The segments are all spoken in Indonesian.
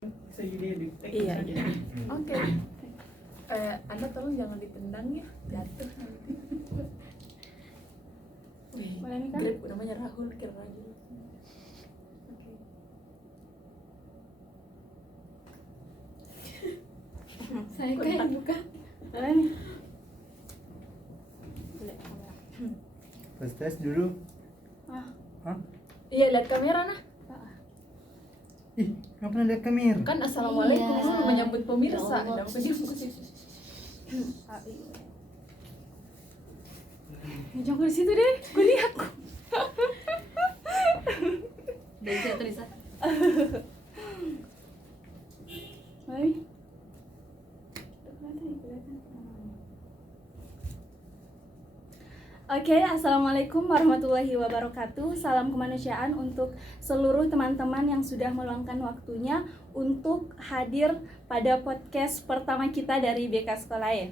Iya. Oke. Anda tolong jangan ditendang ya, jatuh nanti. Boleh nih kan? Grab namanya Rahul Kirrajul. Oke. Saya kayak buka. Boleh nih. Boleh kamera. Tes dulu. Hah? Iya, lihat kamera nah. Ih, nggak pernah lihat kamera. Kan assalamualaikum Iya. dulu menyambut pemirsa. Ya Allah. Jangan di situ deh, gue lihat kok. Dari situ Risa. Mari. Oke, assalamualaikum warahmatullahi wabarakatuh. Salam kemanusiaan untuk seluruh teman-teman yang sudah meluangkan waktunya untuk hadir pada podcast pertama kita dari BK Sekolah.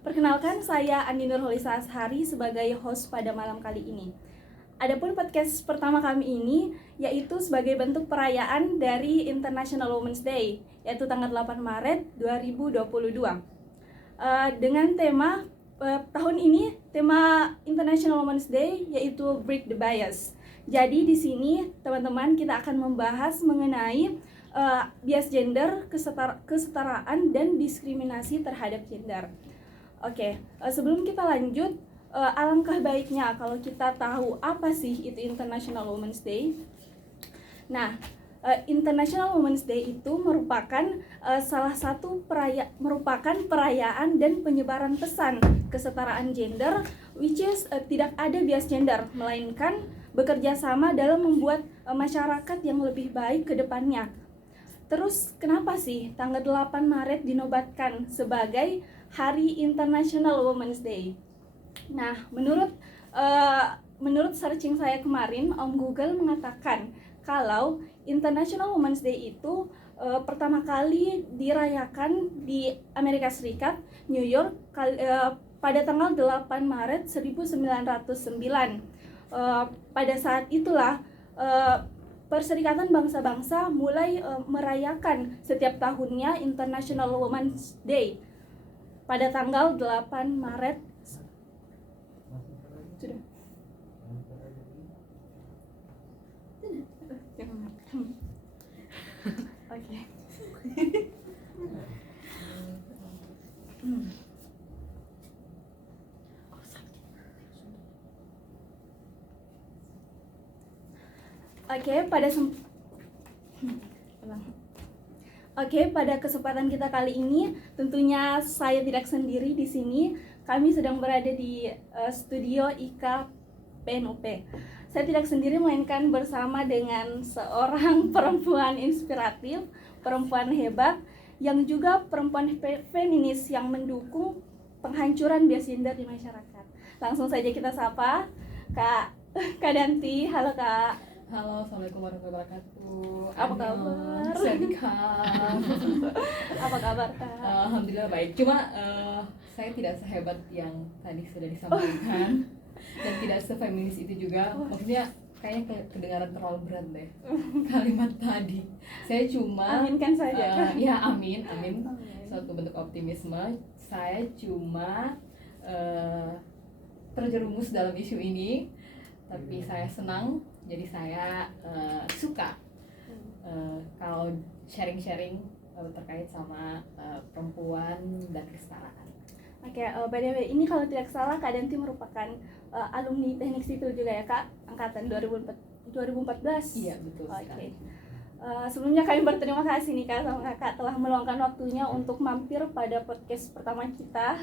Perkenalkan, saya Andi Nurholisa Ashari sebagai host pada malam kali ini. Adapun podcast pertama kami ini yaitu sebagai bentuk perayaan dari International Women's Day, yaitu tanggal 8 Maret 2022. Dengan tema tahun ini, tema International Women's Day yaitu Break the Bias. Jadi di sini teman-teman kita akan membahas mengenai bias gender, kesetaraan dan diskriminasi terhadap gender. Oke, sebelum kita lanjut, alangkah baiknya kalau kita tahu apa sih itu International Women's Day. Nah, International Women's Day itu merupakan salah satu merupakan perayaan dan penyebaran pesan kesetaraan gender, which is tidak ada bias gender, melainkan bekerja sama dalam membuat masyarakat yang lebih baik ke depannya. Terus kenapa sih tanggal 8 Maret dinobatkan sebagai Hari International Women's Day? Nah, menurut searching saya kemarin, Om Google mengatakan kalau International Women's Day itu pertama kali dirayakan di Amerika Serikat, New York, pada tanggal 8 Maret 1909. Pada saat itulah Perserikatan Bangsa-Bangsa mulai merayakan setiap tahunnya International Women's Day pada tanggal 8 Maret. Sudah. Oke. Pada kesempatan kita kali ini, tentunya saya tidak sendiri di sini. Kami sedang berada di studio IKA PNUP. Saya tidak sendiri, melainkan bersama dengan seorang perempuan inspiratif, perempuan hebat, yang juga perempuan feminis yang mendukung penghancuran bias gender di masyarakat. Langsung saja kita sapa Kak Danti. Halo Kak. Halo, assalamualaikum warahmatullahi wabarakatuh. Apa kabar? Apa kabar Kak? Alhamdulillah baik. Cuma saya tidak sehebat yang tadi sudah disampaikan dan tidak sefeminis itu juga. Maksudnya kayaknya kedengaran terlalu berat deh kalimat tadi. Saya cuma Aminkan saja. Ya amin. Suatu bentuk optimisme. Saya cuma terjerumus dalam isu ini, tapi saya senang. Jadi saya suka kalau sharing-sharing terkait sama perempuan dan kesetaraan. Oke, by the way, ini kalau tidak salah Kak Danti merupakan alumni teknik sipil juga ya Kak, angkatan 2014. Iya, betul sekali. Sebelumnya kami berterima kasih nih Kak sama Kakak telah meluangkan waktunya untuk mampir pada podcast pertama kita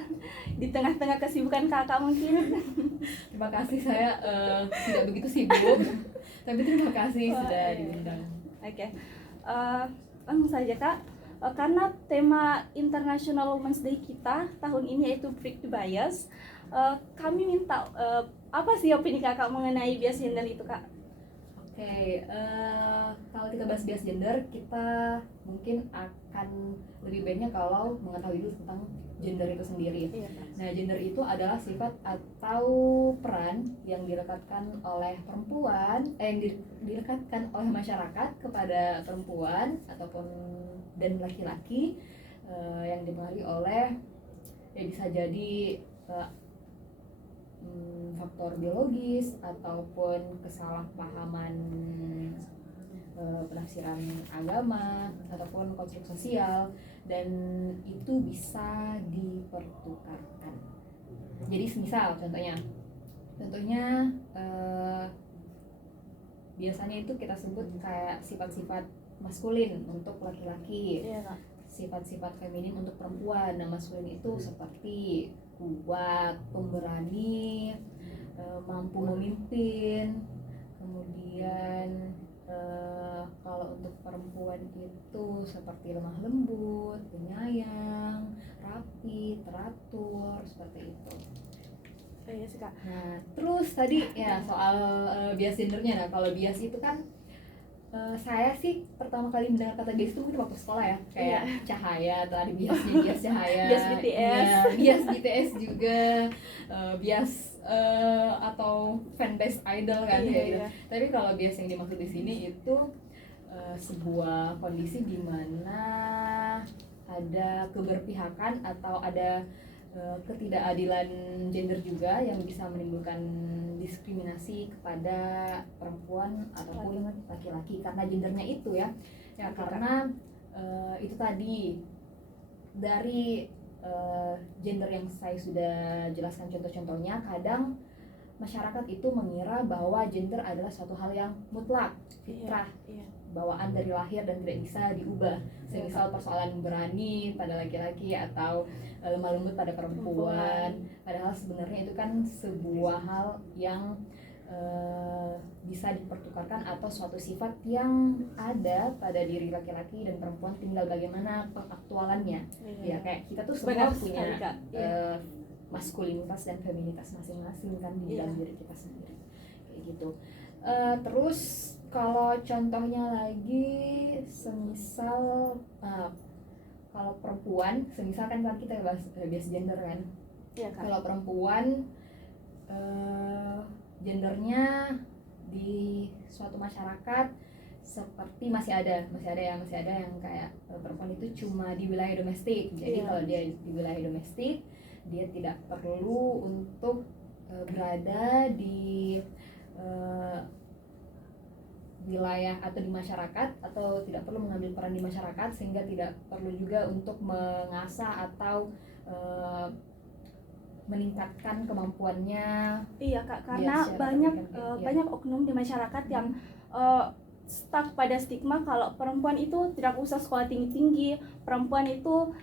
di tengah-tengah kesibukan Kakak mungkin. Terima kasih, saya tidak begitu sibuk, tapi terima kasih sudah diundang. Oke, langsung saja Kak. Karena tema International Women's Day kita tahun ini yaitu Break the Bias, kami minta apa sih opini Kakak mengenai bias gender itu Kak? Oke, kalau kita bahas bias gender, kita mungkin akan lebih baiknya kalau mengetahui dulu tentang gender itu sendiri. Iya, Kak. Nah, gender itu adalah sifat atau peran yang dilekatkan oleh perempuan, dilekatkan oleh masyarakat kepada perempuan ataupun dan laki-laki, yang dipengaruhi oleh ya bisa jadi faktor biologis ataupun kesalahpahaman penafsiran agama ataupun konstruk sosial, dan itu bisa dipertukarkan. Jadi misal contohnya biasanya itu kita sebut kayak sifat-sifat maskulin untuk laki-laki, Iya, Kak. sifat-sifat feminin untuk perempuan. Nah, maskulin itu seperti kuat, pemberani, mampu memimpin. Kemudian kalau untuk perempuan itu seperti lemah lembut, penyayang, rapi, teratur, seperti itu. Iya sih, Kak. Nah, terus tadi ya soal bias gendernya. Nah, kalau bias itu kan saya sih pertama kali mendengar kata bias itu mungkin waktu sekolah ya, kayak cahaya atau ada biasnya, bias cahaya, Bias BTS. ya, bias BTS juga, bias atau fanbase idol kan Iya, kayak gitu. iya. Tapi kalau bias yang dimaksud di sini itu sebuah kondisi di mana ada keberpihakan atau ada ketidakadilan gender juga yang bisa menimbulkan diskriminasi kepada perempuan ataupun laki-laki karena gendernya itu ya karena itu tadi dari gender yang saya sudah jelaskan contoh-contohnya. Kadang masyarakat itu mengira bahwa gender adalah suatu hal yang mutlak, fitrah, bawaan dari lahir dan tidak bisa diubah. Semisal persoalan berani pada laki-laki atau lemah lembut pada perempuan. Padahal sebenarnya itu kan sebuah hal yang bisa dipertukarkan atau suatu sifat yang ada pada diri laki-laki dan perempuan, tinggal bagaimana pengaktualannya. Ya kayak kita tuh semua punya maskulinitas dan feminitas masing-masing kan di dalam diri kita sendiri kayak gitu. Terus kalau contohnya lagi semisal kalau perempuan, semisal kan kita bahas bias gender kan. Iya, Kak. Kalau perempuan gendernya di suatu masyarakat seperti masih ada yang kayak perempuan itu cuma di wilayah domestik. Jadi kalau dia di wilayah domestik, dia tidak perlu untuk berada di wilayah atau di masyarakat, atau tidak perlu mengambil peran di masyarakat, sehingga tidak perlu juga untuk mengasah atau meningkatkan kemampuannya. Iya, Kak, karena banyak oknum di masyarakat yang stuck pada stigma kalau perempuan itu tidak usah sekolah tinggi-tinggi, perempuan itu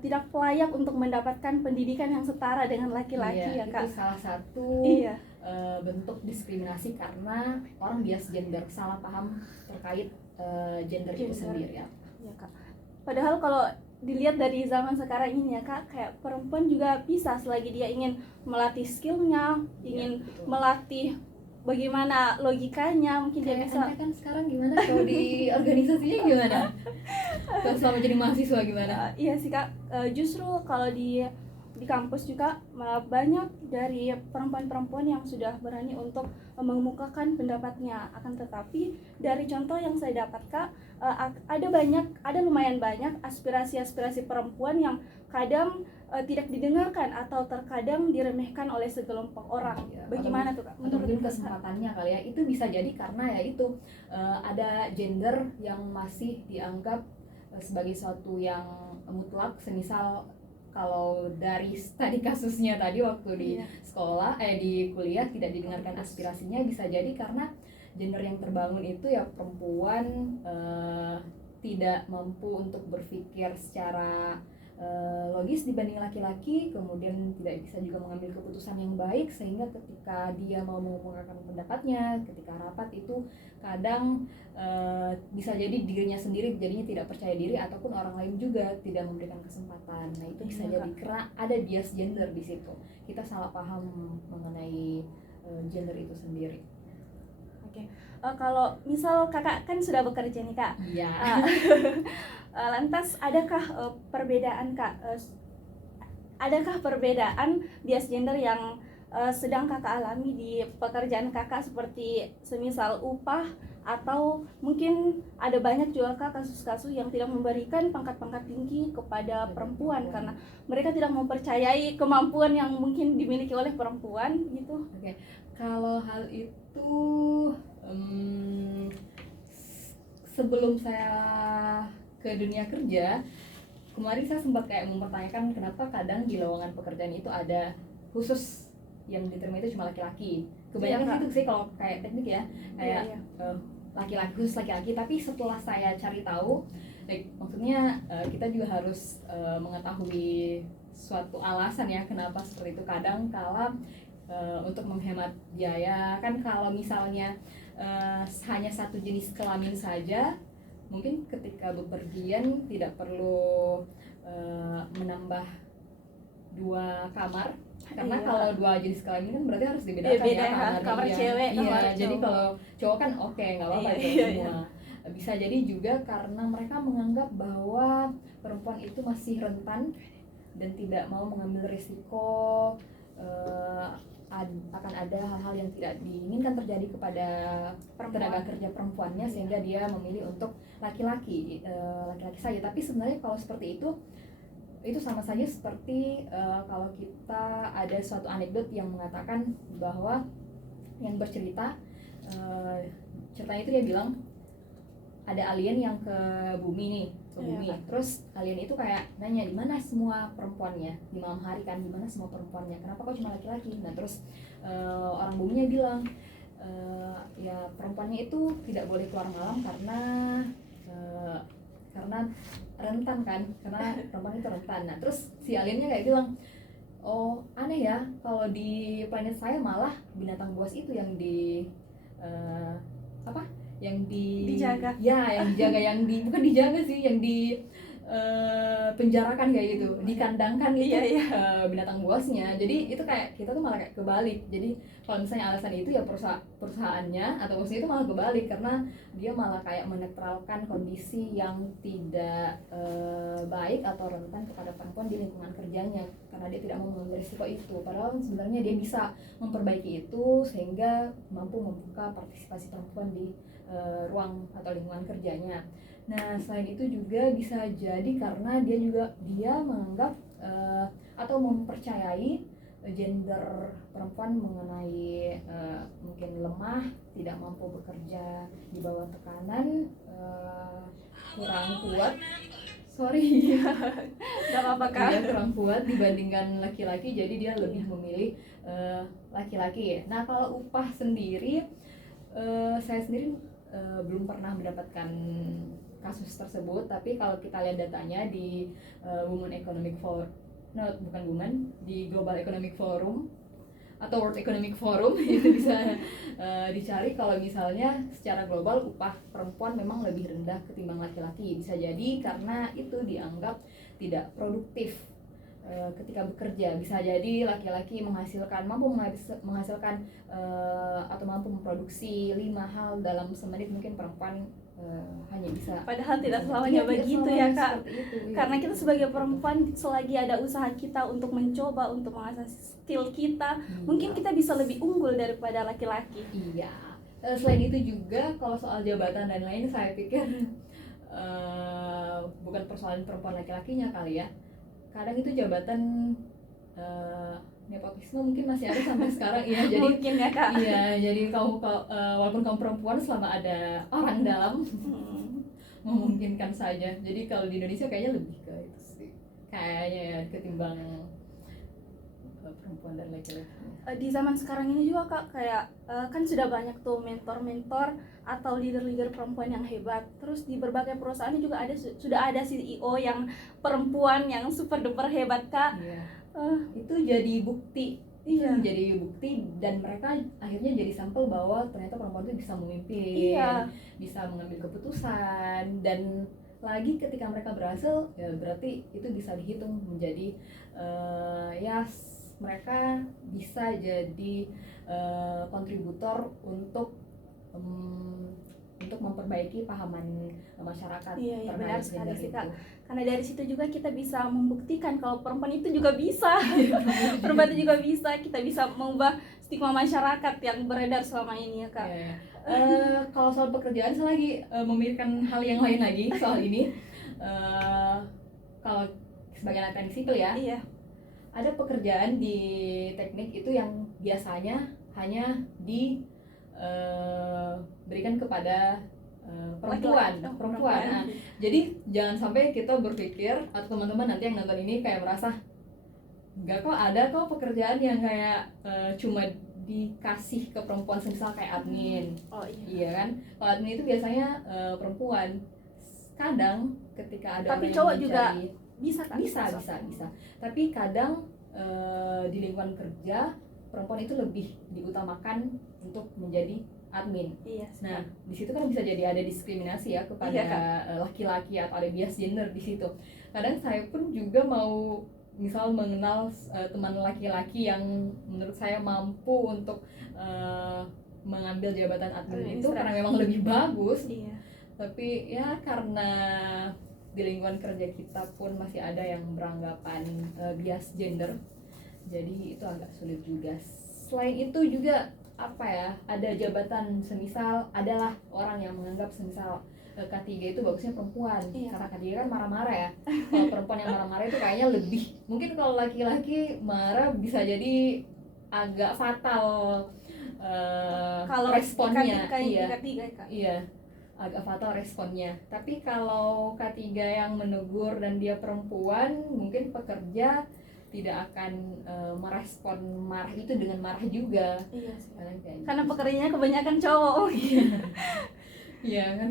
tidak layak untuk mendapatkan pendidikan yang setara dengan laki-laki. Ya, Kak. Itu salah satu bentuk diskriminasi karena orang bias gender, salah paham terkait gender itu sendiri ya. Iya, Kak. Padahal kalau dilihat dari zaman sekarang ini ya, Kak, kayak perempuan juga bisa selagi dia ingin melatih skillnya, ingin melatih bagaimana logikanya, mungkin dia bisa. Anda kan sekarang gimana kalau di organisasinya gimana? Kalau selama jadi mahasiswa gimana? Iya sih, Kak, justru kalau di kampus juga banyak dari perempuan-perempuan yang sudah berani untuk mengemukakan pendapatnya. Akan tetapi dari contoh yang saya dapat, Kak, ada lumayan banyak aspirasi-aspirasi perempuan yang kadang tidak didengarkan atau terkadang diremehkan oleh segelompok orang. Bagaimana tuh, Kak? Menurut kesempatannya kali ya, itu bisa jadi karena ya itu ada gender yang masih dianggap sebagai suatu yang mutlak. Semisal kalau dari tadi kasusnya tadi waktu di sekolah di kuliah tidak didengarkan aspirasinya, bisa jadi karena gender yang terbangun itu ya perempuan tidak mampu untuk berpikir secara logis dibanding laki-laki, kemudian tidak bisa juga mengambil keputusan yang baik, sehingga ketika dia mau mengungkapkan pendapatnya ketika rapat itu kadang bisa jadi dirinya sendiri jadinya tidak percaya diri, ataupun orang lain juga tidak memberikan kesempatan. Nah, itu bisa jadi karena ada bias gender di situ. Kita salah paham mengenai gender itu sendiri. Oke. Kalau misal kakak kan sudah bekerja nih kak, Iya. lantas adakah perbedaan kak? Adakah perbedaan bias gender yang sedang kakak alami di pekerjaan kakak, seperti semisal upah, atau mungkin ada banyak juga kak kasus-kasus yang tidak memberikan pangkat-pangkat tinggi kepada perempuan karena mereka tidak mempercayai kemampuan yang mungkin dimiliki oleh perempuan gitu. Oke, kalau hal itu sebelum saya ke dunia kerja, kemarin saya sempat kayak mempertanyakan kenapa kadang di lowongan pekerjaan itu ada khusus yang diterima itu cuma laki-laki. Kebanyakan Iya, itu sih kalau kayak teknik ya, kayak Iya. laki-laki khusus laki-laki. Tapi setelah saya cari tahu, maksudnya kita juga harus mengetahui suatu alasan ya kenapa seperti itu. Kadang kala untuk menghemat biaya kan, kalau misalnya hanya satu jenis kelamin saja, mungkin ketika bepergian tidak perlu menambah 2 kamar, karena Iya. kalau 2 jenis kelamin kan berarti harus dibedakan Iya, beda ya ya, kamarnya. kamar cewek, Iya, kamar jadi cowok. kalau cowok kan oke, nggak apa-apa Iya, itu iya, semua. Bisa jadi juga karena mereka menganggap bahwa perempuan itu masih rentan dan tidak mau mengambil risiko akan ada hal-hal yang tidak diinginkan terjadi kepada tenaga kerja perempuannya, sehingga dia memilih untuk laki-laki saja. Tapi sebenarnya kalau seperti itu sama saja seperti kalau kita ada suatu anekdot yang mengatakan bahwa yang bercerita ceritanya itu dia bilang ada alien yang ke bumi nih, Iya. Terus alien itu kayak nanya di mana semua perempuannya di malam hari kan, di mana semua perempuannya, kenapa kok cuma laki-laki. Nah terus orang buminya bilang ya perempuannya itu tidak boleh keluar malam karena rentan kan, karena perempuan itu rentan. Nah terus si aliennya kayak bilang, oh aneh ya, kalau di planet saya malah binatang buas itu yang Dijaga. ya yang dijaga, yang di bukan dijaga sih, yang di penjarakan kayak gitu, dikandangkan itu Iya, iya. binatang buasnya. Jadi itu kayak kita tuh malah kayak kebalik. Jadi kalau misalnya alasan itu ya perusahaannya atau bosnya itu malah kebalik, karena dia malah kayak menetralkan kondisi yang tidak baik atau rentan kepada perempuan di lingkungan kerjanya, karena dia tidak mau mengambil risiko itu. Padahal sebenarnya dia bisa memperbaiki itu sehingga mampu membuka partisipasi perempuan di ruang atau lingkungan kerjanya. Nah selain itu juga bisa jadi karena dia menganggap atau mempercayai gender perempuan mengenai mungkin lemah, tidak mampu bekerja di bawah tekanan, kurang kuat, Gak apa-apa kak. dia kurang kuat dibandingkan laki-laki, jadi dia lebih memilih laki-laki. Nah kalau upah sendiri, saya sendiri belum pernah mendapatkan kasus tersebut, tapi kalau kita lihat datanya di Women Economic Forum, bukan Women, di Global Economic Forum atau World Economic Forum itu bisa dicari. Kalau misalnya secara global upah perempuan memang lebih rendah ketimbang laki-laki. Bisa jadi karena itu dianggap tidak produktif ketika bekerja. Bisa jadi laki-laki mampu menghasilkan atau mampu memproduksi 5 hal dalam semenit, mungkin perempuan hanya bisa. Padahal tidak selamanya begitu ya kak. Itu, Karena kita sebagai perempuan, selagi ada usaha kita untuk mencoba untuk mengasah skill kita, mungkin kita bisa lebih unggul daripada laki-laki. Iya. Selain itu juga kalau soal jabatan dan lain, saya pikir bukan persoalan perempuan laki-lakinya kali ya. Kadang itu jabatan nepotisme mungkin masih ada sampai sekarang ya. Jadi Mungkin ya kak. iya, jadi walaupun kamu perempuan, selama ada orang dalam memungkinkan saja. Jadi kalau di Indonesia kayaknya lebih ke itu sih, kayaknya ya, ketimbang perempuan dan laki-laki. Di zaman sekarang ini juga kak, kayak kan sudah banyak tuh mentor-mentor atau leader-leader perempuan yang hebat. Terus di berbagai perusahaan juga sudah ada CEO yang perempuan yang super duper hebat kak. Iya. Itu jadi bukti. Iya. Jadi bukti, dan mereka akhirnya jadi sampel bahwa ternyata perempuan itu bisa memimpin, Iya. bisa mengambil keputusan, dan lagi ketika mereka berhasil ya berarti itu bisa dihitung menjadi mereka bisa jadi kontributor untuk untuk memperbaiki pahaman masyarakat Iya, terkait benar sekali gender sih, itu. Kak. Karena dari situ juga kita bisa membuktikan kalau perempuan itu juga bisa. Perempuan itu juga bisa, kita bisa mengubah stigma masyarakat yang beredar selama ini ya, Kak. Iya. Kalau soal pekerjaan saya lagi memikirkan hal yang lain lagi soal ini. Kalau sebagai anak teknik sipil ya, Iya. ada pekerjaan di teknik itu yang biasanya hanya diberikan kepada perempuan. Perempuan. Nah, jadi jangan sampai kita berpikir atau teman-teman nanti yang nonton ini kayak merasa enggak kok, ada kok pekerjaan yang kayak cuma dikasih ke perempuan, semisal kayak admin. Oh iya. Iya kan? Kalau admin itu biasanya perempuan. Kadang ketika ada Tapi orang cowok yang juga mencari, bisa kan? bisa. Tapi kadang di lingkungan kerja perempuan itu lebih diutamakan untuk menjadi admin. Iya. Nah, di situ kan bisa jadi ada diskriminasi ya kepada Iya, Kak. laki-laki atau ada bias gender di situ. Kadang saya pun juga mau misal mengenal teman laki-laki yang menurut saya mampu untuk mengambil jabatan admin itu karena memang lebih bagus. Iya. Tapi ya karena di lingkungan kerja kita pun masih ada yang beranggapan bias gender, jadi itu agak sulit juga. Selain itu juga apa ya, ada jabatan semisal adalah orang yang menganggap semisal K3 itu bagusnya perempuan. Iya. Karena K3 kan marah-marah ya. Kalau perempuan yang marah-marah itu kayaknya lebih, mungkin kalau laki-laki marah bisa jadi agak fatal Kalau responnya. K3, Kak. Iya, agak fatal responnya. Tapi kalau K3 yang menegur dan dia perempuan, mungkin pekerja tidak akan merespon marah itu dengan marah juga. Iya sih. Kayak Karena gitu. pekerjaannya kebanyakan cowok. Iya kan,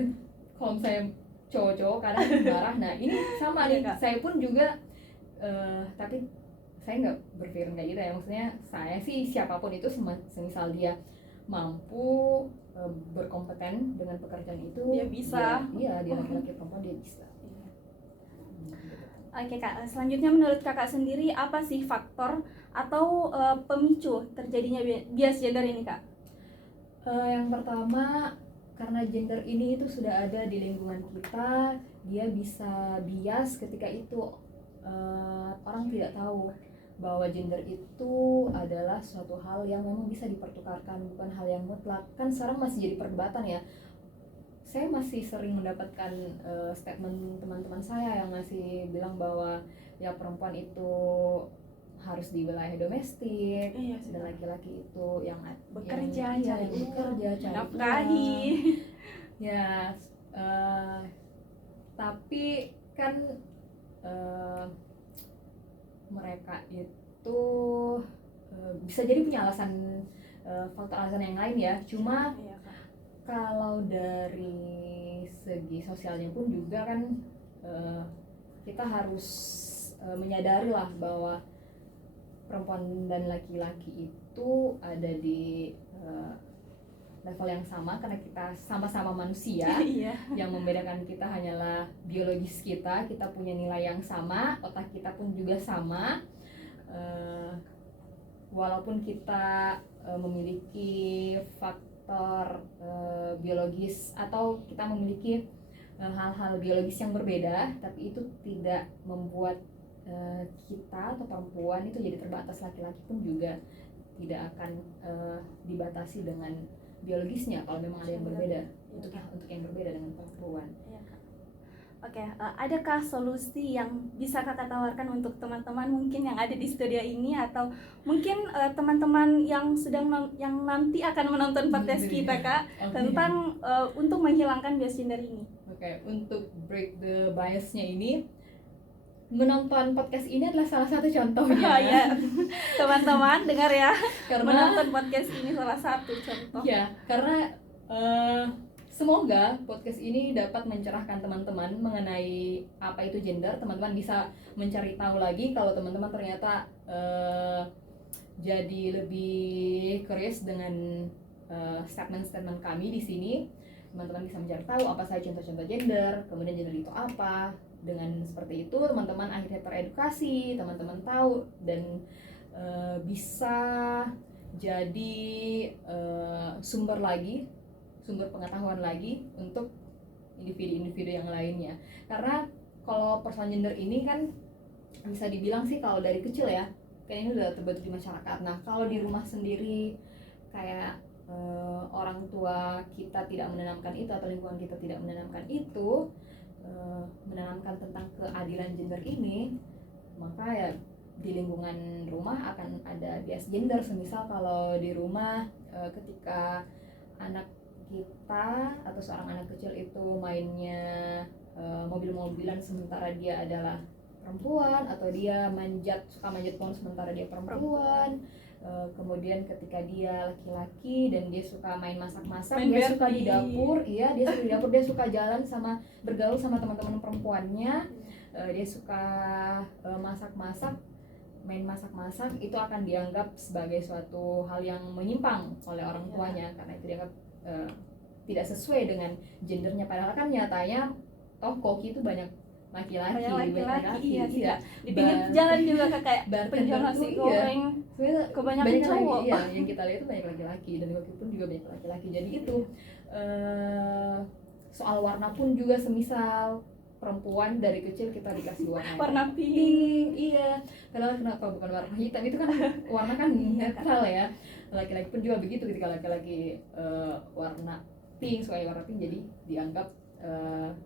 kalau saya cowok-cowok kadang marah. Nah ini sama nih, Iya, Kak. saya pun juga tapi saya nggak berpikir kayak gitu ya. Maksudnya saya sih siapapun itu semisal dia mampu berkompeten dengan pekerjaan itu, Dia bisa. Dia laki-laki perempuan dia bisa. Oke, Kak, selanjutnya menurut Kakak sendiri apa sih faktor atau pemicu terjadinya bias gender ini, Kak? Yang pertama, karena gender ini itu sudah ada di lingkungan kita, dia bisa bias ketika itu orang tidak tahu bahwa gender itu adalah suatu hal yang memang bisa dipertukarkan, bukan hal yang mutlak. Kan sekarang masih jadi perdebatan ya. Saya masih sering mendapatkan statement teman-teman saya yang masih bilang bahwa ya perempuan itu harus di wilayah domestik, Iya, dan laki-laki itu yang bekerja, yang cari bekerja, cari nafkahi. uang. Ya, tapi kan mereka itu bisa jadi punya alasan, faktor alasan yang lain ya. Cuma Iya, Kak. kalau dari segi sosialnya pun juga kan kita harus menyadari lah bahwa perempuan dan laki-laki itu ada di level yang sama karena kita sama-sama manusia. Iya. Yang membedakan kita hanyalah biologis kita punya nilai yang sama, otak kita pun juga sama. Walaupun kita memiliki faktor biologis atau kita memiliki hal-hal biologis yang berbeda, tapi itu tidak membuat kita atau perempuan itu jadi terbatas. Laki-laki pun juga tidak akan dibatasi dengan biologisnya kalau memang ada yang berbeda, untuk yang berbeda dengan perempuan. Iya, Kak. Oke, adakah solusi yang bisa Kakak tawarkan untuk teman-teman mungkin yang ada di studio ini, atau mungkin teman-teman yang yang nanti akan menonton podcast kita, Kak, tentang untuk menghilangkan bias gender ini? Oke, untuk break the biasnya ini, menonton podcast ini adalah salah satu contohnya. Oh ya, teman-teman dengar ya, Karena menonton podcast ini salah satu contoh. ya, karena semoga podcast ini dapat mencerahkan teman-teman mengenai apa itu gender. Teman-teman bisa mencari tahu lagi kalau teman-teman ternyata jadi lebih curious dengan statement-statement kami di sini. Teman-teman bisa mencari tahu apa saja contoh-contoh gender, kemudian gender itu apa. Dengan seperti itu teman-teman akhirnya teredukasi, teman-teman tahu, dan bisa jadi sumber sumber pengetahuan lagi untuk individu-individu yang lainnya. Karena kalau persoalan gender ini kan bisa dibilang sih kalau dari kecil ya, kayak ini udah terbentuk di masyarakat. Nah kalau di rumah sendiri kayak orang tua kita tidak menanamkan itu atau lingkungan kita tidak menanamkan itu, menanamkan tentang keadilan gender ini, maka ya di lingkungan rumah akan ada bias gender. Semisal kalau di rumah ketika anak kita atau seorang anak kecil itu mainnya mobil-mobilan sementara dia adalah perempuan, atau dia suka manjat pohon sementara dia perempuan. Kemudian ketika dia laki-laki dan dia suka main masak-masak, dia suka di dapur, dia suka di dapur, dia suka jalan sama bergaul sama teman-teman perempuannya, dia suka masak-masak, main masak-masak, itu akan dianggap sebagai suatu hal yang menyimpang oleh orang tuanya karena itu dianggap tidak sesuai dengan gendernya, padahal kan nyatanya Koki itu banyak laki-laki, iya, di pinggir jalan juga kayak penjual nasi goreng, kebanyakan cowok. Iya, yang kita lihat itu banyak laki-laki, dan Koki pun juga banyak laki-laki. Jadi itu soal warna pun juga, semisal perempuan dari kecil kita dikasih warna pink, iya, padahal kenapa bukan warna hitam, itu kan warna kan netral ya. Laki-laki pun juga begitu, ketika laki-laki warna pink, suka warna pink, jadi dianggap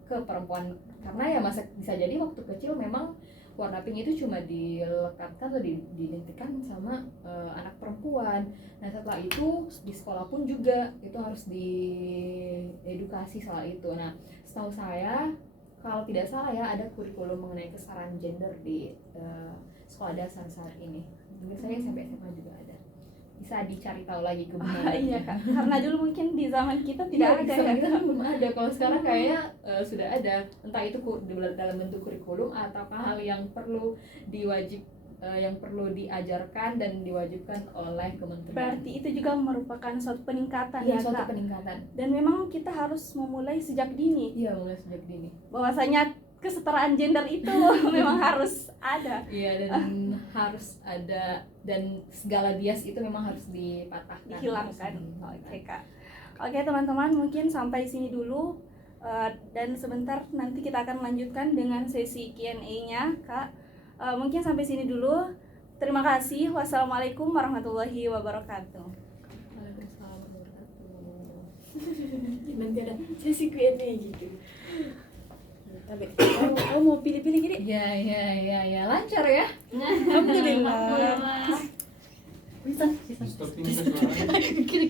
ke perempuan, karena ya bisa jadi waktu kecil memang warna pink itu cuma dilekatkan atau diidentikan sama anak perempuan. Nah setelah itu di sekolah pun juga itu harus diedukasi soal itu. Nah setahu saya, kalau tidak salah ya, ada kurikulum mengenai kesetaraan gender di sekolah dasar saat ini. Mungkin saya SMP SMA juga ada. Bisa dicari tahu lagi kebenarannya. Iya Kak, karena dulu mungkin di zaman kita tidak ada ya. Kita kan belum ada. Kalau sekarang kayaknya sudah ada. Entah itu dalam bentuk kurikulum atau hal yang perlu yang perlu diajarkan dan diwajibkan oleh kementerian. Berarti itu juga merupakan suatu peningkatan ya, ya suatu Kak. peningkatan. Dan memang kita harus memulai sejak dini. Iya, mulai sejak dini. Bahwasanya kesetaraan gender itu memang harus ada. Iya, dan harus ada, dan segala bias itu memang harus dipatahkan, dihilangkan. Oke Kak. Oke teman-teman, mungkin sampai sini dulu, dan sebentar nanti kita akan melanjutkan dengan sesi Q&A-nya Kak. Mungkin sampai sini dulu. Terima kasih. Wassalamualaikum warahmatullahi wabarakatuh. Waalaikumsalam warahmatullahi wabarakatuh. Nanti ada sesi Q&A gitu. Tapi kamu mau pilih-pilih gini? Ya, lancar ya. Alhamdulillah. Bisa. Kita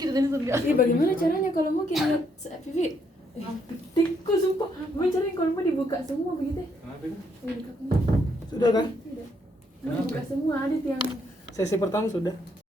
tadi surga. Bagaimana caranya kalau mau kita Vivi? Tikus sumpah. Gimana caranya kalau mau dibuka semua begitu? Sudah kan? Dibuka semua, ada yang Sesi pertama sudah.